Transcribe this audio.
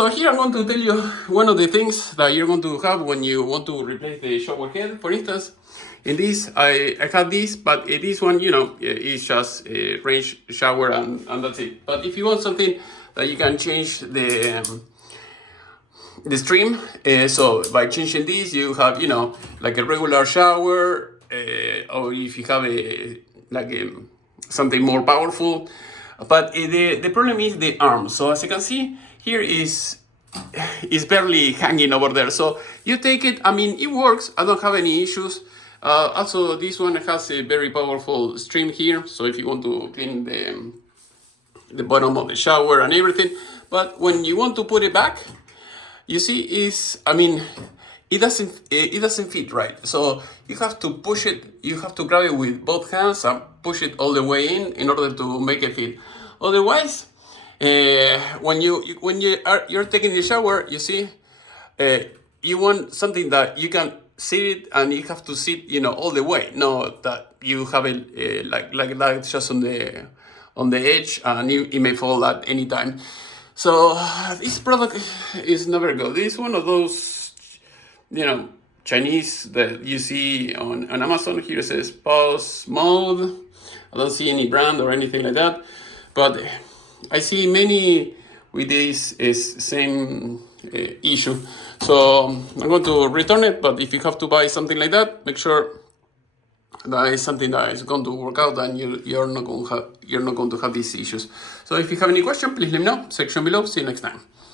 So here I'm going to tell you one of the things that you're going to have when you want to replace the shower head. For instance, in this, I have this, but this one, is just a range shower and that's it. But if you want something that you can change the stream, so by changing this, you have, like a regular shower, or if you have something more powerful. But the problem is the arm. So as you can see, here is barely hanging over there. So you take it, it works. I don't have any issues. Also, this one has a very powerful stream here. So if you want to clean the bottom of the shower and everything. But when you want to put it back, you see, it doesn't fit right. So you have to push it. You have to grab it with both hands and push it all the way in order to make it fit. Otherwise, when you're taking the shower, you see, you want something that you can sit and you have to sit, all the way. No, that you have it like that, just on the edge, and it may fall at any time. So this product is never good. This is one of those, Chinese that you see on Amazon. Here it says pause mode. I don't see any brand or anything like that, but I see many with this same issue. So I'm going to return it, but if you have to buy something like that, make sure that is something that is going to work out and you're not going to have these issues. So if you have any question, please let me know. Section below. See you next time.